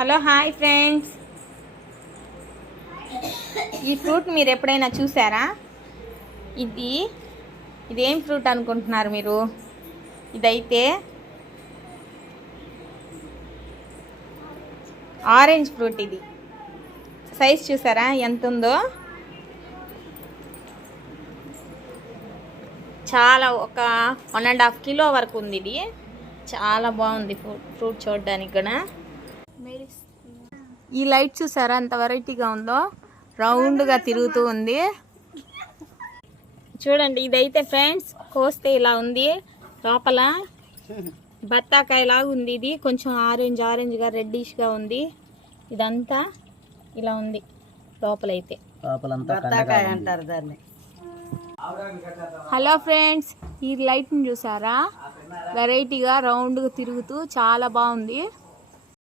Hello hi friends, ఈ fruit మీరు ఎప్పుడైనా చూసారా? ఇదేం ఫ్రూట్ అనుకుంటున్నారు మీరు? ఇదైతే ఆరెంజ్ ఫ్రూట్. ఇది సైజ్ చూసారా ఎంత ఉందో? చాలా ఒక 1.5 కిలో వరకు ఉంది. ఇది చాలా బాగుంది ఫ్రూట్ చూడడానికి కూడా. ఈ లైట్ చూసారా ఎంత వెరైటీగా ఉందో, రౌండ్గా తిరుగుతూ ఉంది. చూడండి, ఇదైతే ఫ్రెండ్స్ కోస్తే ఇలా ఉంది. లోపల బత్తాకాయలాగా ఉంది. ఇది కొంచెం ఆరెంజ్గా రెడ్డిష్గా ఉంది. ఇదంతా ఇలా ఉంది లోపలైతే. అంటారు దాన్ని. హలో ఫ్రెండ్స్, ఈ లైట్ని చూసారా? వెరైటీగా రౌండ్గా తిరుగుతూ చాలా బాగుంది.